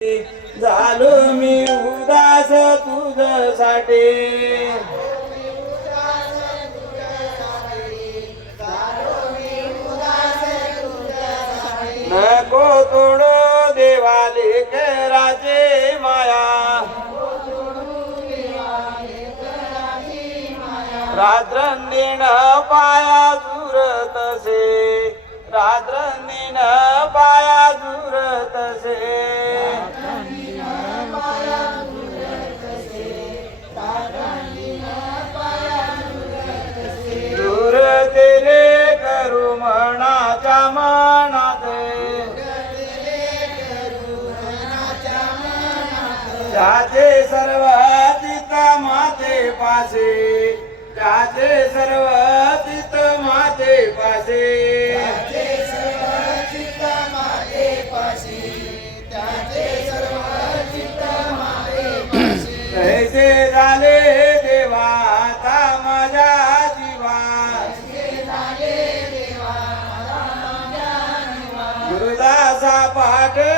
झालो मी उदास तुझसाठी नको तोडो देवाले कराचे माया. रात्रंदिन पाया जुरतसे रात्रंदिन त्याचे सर्व माते पासे. त्याचे सर्व चित माते पासे. कैसे झाले देवा आता माझ्या जीवा. गुरुदासा पाठवानी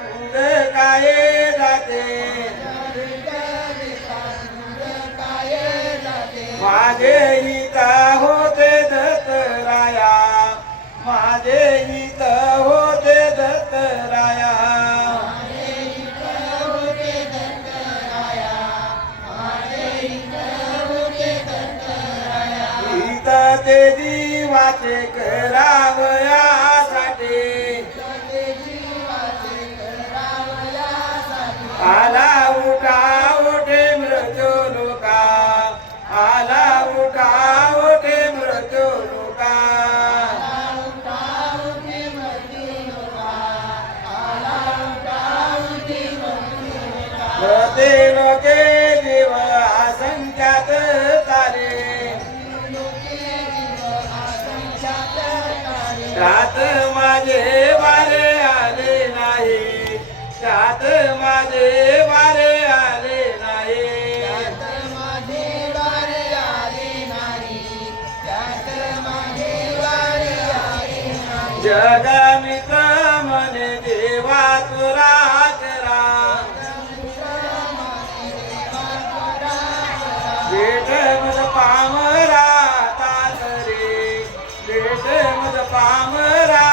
देता काय जाते. माझे हिता होते दत्तराया. माझे हित होते दत्तराया. हित ते जीवाचे करावया. आला उठा उठे मृत्यू लोका आला उठा उठे मृत्यू लोका मृते लोके जीव असंख्यात जगमित मन देवा तुरा करा भेट मद पामरा तातरे भेट मद पामरा